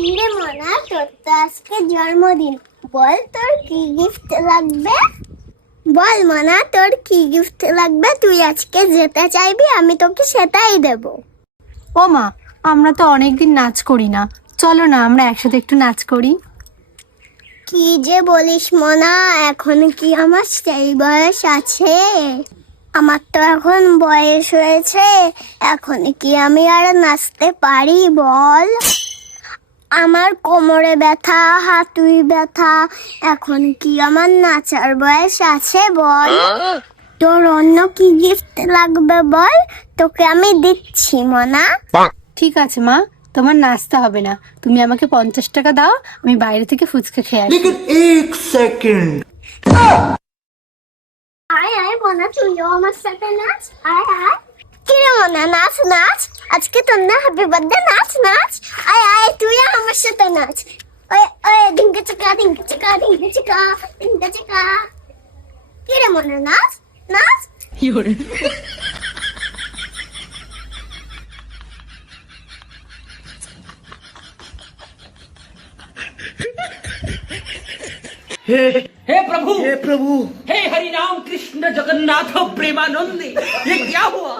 ইরে মনা, তোর তো আজকে জন্মদিন। বল তোর কি গিফট লাগবে? বল মনা, তোর কি গিফট লাগবে? তুই আজকে যেটা চাইবি আমি তোকে সেটাই দেব। ও মা, আমরা তো অনেকদিন নাচ করি না, চলো না আমরা একসাথে একটু নাচ করি। কি যে বলিস মনা, এখন কি আমার সেই বয়স আছে? আমার তো এখন বয়স হয়েছে, এখন কি আমি আর নাচতে পারি বল? আমার কোমরে ব্যথা, হাঁটুই ব্যথা, এখন কি আমার নাচার বয়স আছে বল? তোর অন্য কি গিফট লাগবে বল, তোকে আমি দিচ্ছি মনা। ঠিক আছে মা, তোমার নাচতে হবে না, তুমি আমাকে 50 টাকা দাও, আমি বাইরে থেকে ফুচকা খেয়ে আসি। लेकिन एक सेकंड। আয় আয় মনা, তুইও আমার সাথে নাচ। আয় আয়। কিরে মনা, নাচ নাচ, আজকে তোর না হ্যাপি বার্থডে, নাচ নাচ। আয় আয়, তুইও আমার সাথে নাচ। ওই ওই, ধিঙ্কা চিকা ধিঙ্কা চিকা ধিঙ্কা চিকা ধিঙ্কা চিকা। কিরে মনা, নাচ নাচ। हे प्रभु, हे प्रभु, हे हरि राम कृष्ण जगन्नाथ प्रेमानंद, ये क्या हुआ?